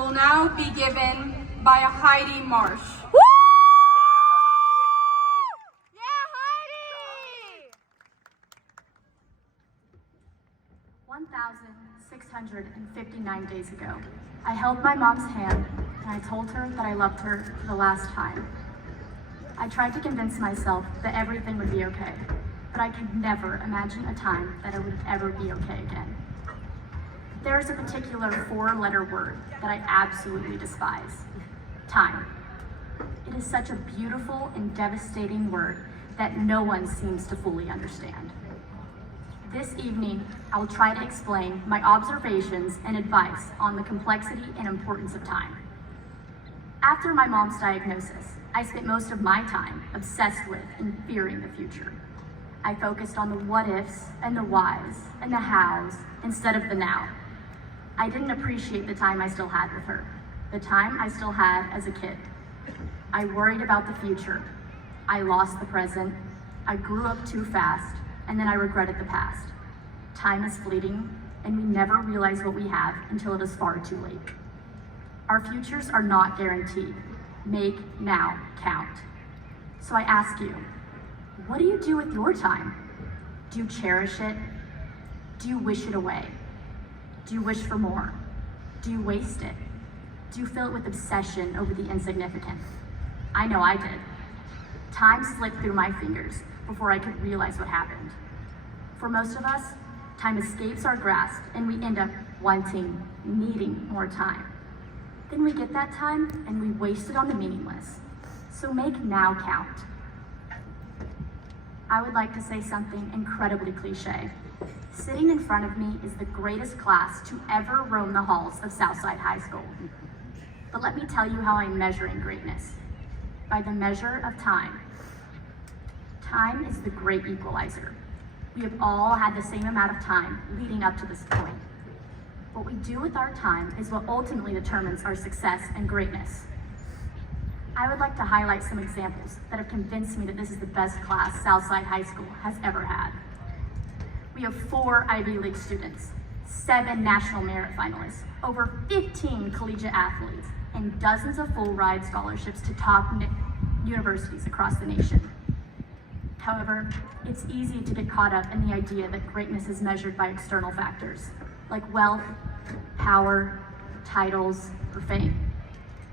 will now be given by a Heidi Marsh. 1,659 days ago, I held my mom's hand and I told her that I loved her for the last time. I tried to convince myself that everything would be okay, but I could never imagine a time that it would ever be okay again. There is a particular four-letter word that I absolutely despise: time. It is such a beautiful and devastating word that no one seems to fully understand. This evening, I will try to explain my observations and advice on the complexity and importance of time. After my mom's diagnosis, I spent most of my time obsessed with and fearing the future. I focused on the what-ifs and the whys and the hows instead of the now. I didn't appreciate the time I still had with her, the time I still had as a kid. I worried about the future. I lost the present. I grew up too fast, and then I regretted the past. Time is fleeting, and we never realize what we have until it is far too late. Our futures are not guaranteed. Make now count. So I ask you, what do you do with your time? Do you cherish it? Do you wish it away? Do you wish for more? Do you waste it? Do you fill it with obsession over the insignificant? I know I did. Time slipped through my fingers before I could realize what happened. For most of us, time escapes our grasp and we end up wanting, needing more time. Then we get that time and we waste it on the meaningless. So make now count. I would like to say something incredibly cliche. Sitting in front of me is the greatest class to ever roam the halls of Southside High School. But let me tell you how I'm measuring greatness. By the measure of time. Time is the great equalizer. We have all had the same amount of time leading up to this point. What we do with our time is what ultimately determines our success and greatness. I would like to highlight some examples that have convinced me that this is the best class Southside High School has ever had. We have 4 Ivy League students, 7 national merit finalists, over 15 collegiate athletes, and dozens of full ride scholarships to top universities across the nation. However, it's easy to get caught up in the idea that greatness is measured by external factors, like wealth, power, titles, or fame.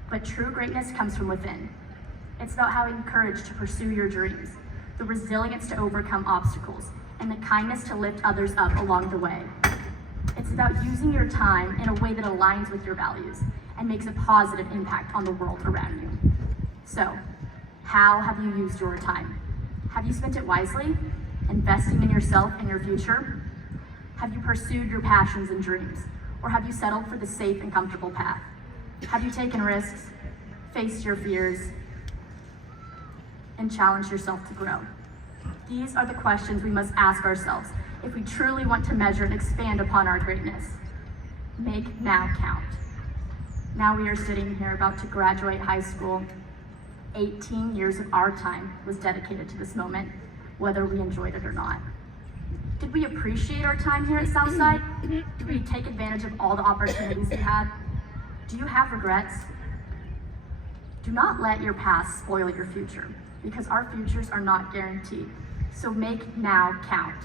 But true greatness comes from within. It's about having courage to pursue your dreams, the resilience to overcome obstacles, and the kindness to lift others up along the way. It's about using your time in a way that aligns with your values and makes a positive impact on the world around you. So, how have you used your time? Have you spent it wisely, investing in yourself and your future? Have you pursued your passions and dreams, or have you settled for the safe and comfortable path? Have you taken risks, faced your fears, and challenged yourself to grow? These are the questions we must ask ourselves if we truly want to measure and expand upon our greatness. Make now count. Now we are sitting here about to graduate high school. 18 years of our time was dedicated to this moment, whether we enjoyed it or not. Did we appreciate our time here at Southside? Did we take advantage of all the opportunities we had? Do you have regrets? Do not let your past spoil your future, because our futures are not guaranteed. So make now count.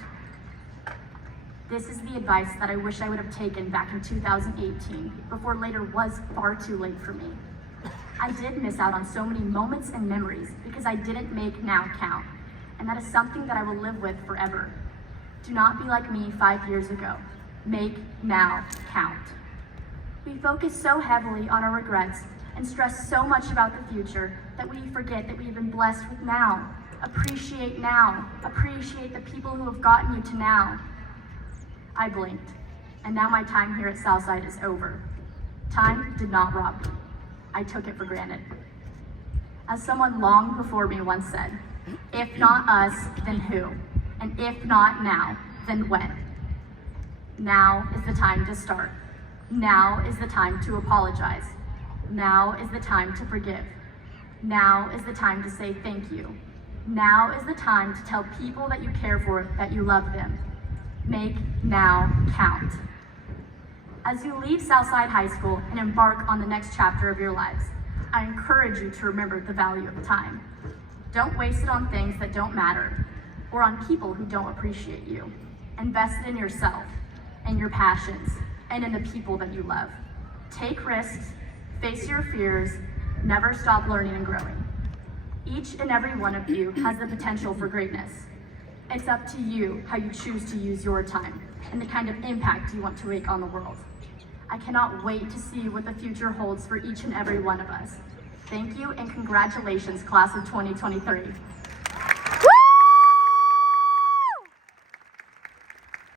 This is the advice that I wish I would have taken back in 2018, before later was far too late for me. I did miss out on so many moments and memories because I didn't make now count, and that is something that I will live with forever. Do not be like me 5 years ago. Make now count. We focus so heavily on our regrets and stress so much about the future that we forget that we have been blessed with now. Appreciate now. Appreciate the people who have gotten you to now. I blinked, and now my time here at Southside is over. Time did not rob me. I took it for granted. As someone long before me once said, if not us, then who? And if not now, then when? Now is the time to start. Now is the time to apologize. Now is the time to forgive. Now is the time to say thank you. Now is the time to tell people that you care for that you love them. Make now count. As you leave Southside High School and embark on the next chapter of your lives, I encourage you to remember the value of time. Don't waste it on things that don't matter or on people who don't appreciate you. Invest it in yourself and your passions and in the people that you love. Take risks, face your fears, never stop learning and growing. Each and every one of you has the potential for greatness. It's up to you how you choose to use your time and the kind of impact you want to make on the world. I cannot wait to see what the future holds for each and every one of us. Thank you and congratulations, class of 2023.